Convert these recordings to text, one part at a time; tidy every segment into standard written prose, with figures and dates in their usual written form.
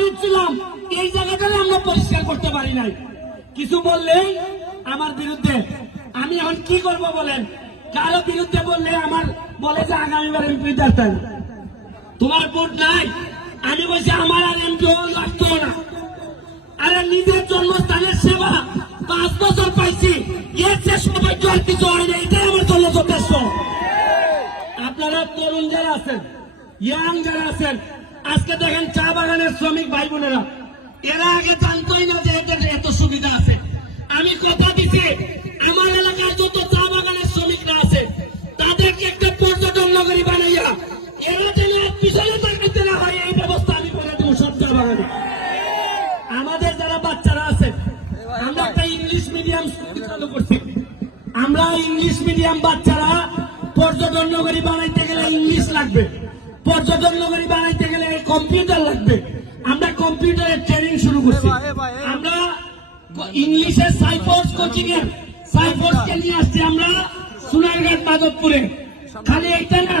গরিব ছিলাম, এই জায়গাটা আমরা পরিষ্কার করতে পারি নাই। কিছু বললেই আমার বিরুদ্ধে। আমি এখন কি করব বলেন? কারো বিরুদ্ধে বললে আমার বলে যে আগামীবার এমপি দেখতেন, তোমার ভোট নাই। আমি বলছি আমার আর এমপি লাগতো না। আরে নিজের জন্মস্থানের সেবা 5 বছর পাইছি, এর চেয়ে সৌভাগ্য আর কিছু হয় না। এটাই আমার জন্য যথেষ্ট। আপনারা তরুণ যারা আছেন, ইয়াং যারা আছেন, আজকে দেখেন চা বাগানের শ্রমিক ভাই বোনেরা, এরা আগে জানতোই না যে এদের এত সুবিধা আছে। আমি কথা দিচ্ছি, আমার এলাকায় যত চা বাগানের শ্রমিকরা আছে তাদেরকে একটা পর্যটন নগরী বানাইয়া এরা যেন পিছনে তাকাইতে না হয়, এই ব্যবস্থা আমি করে দেবো সব চা বাগানে। আমাদের যারা বাচ্চারা আছে, আমরা একটা ইংলিশ মিডিয়াম স্কুল চালু করছি। আমরা ইংলিশ মিডিয়াম বাচ্চারা পর্যটন নগরী বানাইতে গেলে ইংলিশ লাগবে, পর্যটন নগরী বানাইতে গেলে কম্পিউটার লাগবে। আমরা কম্পিউটারের ট্রেনিং শুরু করছি। আমরা ইংলিশের সাইফোর্স কোচিং এর সাইফোর্সকে নিয়ে আসছি আমরা সোনারঘাট মাধবপুরে। খালি এইটা না,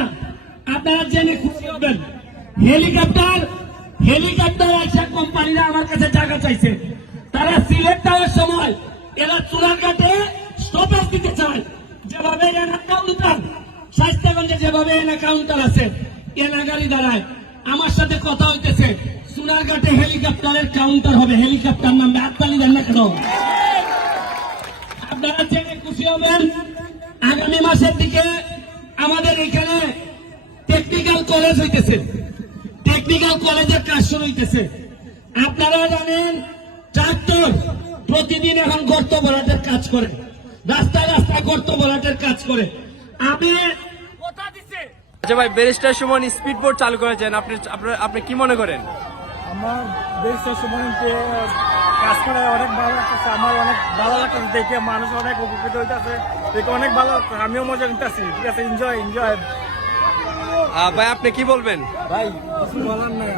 আপনারা জেনে খুশি হবেন, হেলিকপ্টার আসা কোম্পানিরা আমার কাছে টাকা চাইছে। তারা সিলেট যাওয়ার সময় এরা সোনারঘাটে স্টপেজ দিতে চায়। যেভাবে এনা কাউন্টার, স্বাস্থ্যগঞ্জে যেভাবে এনা কাউন্টার আছে, এনা গাড়ি দাঁড়ায়। আমার সাথে কথা হইতেছে, সোনারঘাটে হেলিকপ্টারের কাউন্টার হবে। হেলিকপ্টার নামবে, হাততালি দেন না কেন? আপনারা জেনে খুশি হবেন, আগামী মাসের দিকে আমাদের এখানে টেকনিক্যাল কলেজ হইতেছে। টেকনিক্যাল কলেজের কাজ শুরু হইতেছে। আপনারা জানেন ট্রাক্টর প্রতিদিন এখন গর্ত ভরাটের কাজ করে, রাস্তায় রাস্তায় গর্ত ভরাটের কাজ করে। আমি কথা দিচ্ছি। আচ্ছা ভাই, ব্যারিস্টার সুমন স্পিড বোট চালু করেছেন, আপনি কি মনে করেন? আমার ব্যারিস্টার সুমনকে কাজ করে অনেক ভালো লাগতেছে। আমার অনেক ভালো লাগতেছে দেখে, মানুষ অনেক উপকৃত হইতেছে দেখে অনেক ভালো লাগতেছে। আমিও মজা নিতেছি। ঠিক আছে, এনজয়। ভাই আপনি কি বলবেন? ভাই কিছু বলার নাই,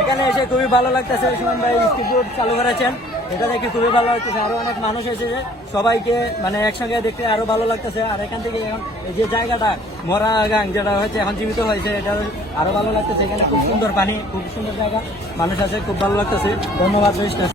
এখানে এসে খুবই ভালো লাগতেছে। সুমন ভাই স্পিড বোট চালু করেছেন, এটা দেখে খুবই ভালো লাগতেছে। আরো অনেক মানুষ এসেছে, সবাইকে মানে একসঙ্গে দেখতে আরো ভালো লাগতেছে। আর এখান থেকে এখন এই যে জায়গাটা মরা গাং যেটা হচ্ছে এখন জীবিত হয়েছে, এটা আরো ভালো লাগতেছে। এখানে খুব সুন্দর পানি, খুব সুন্দর জায়গা, মানুষ আছে, খুব ভালো লাগতেছে। ধন্যবাদ।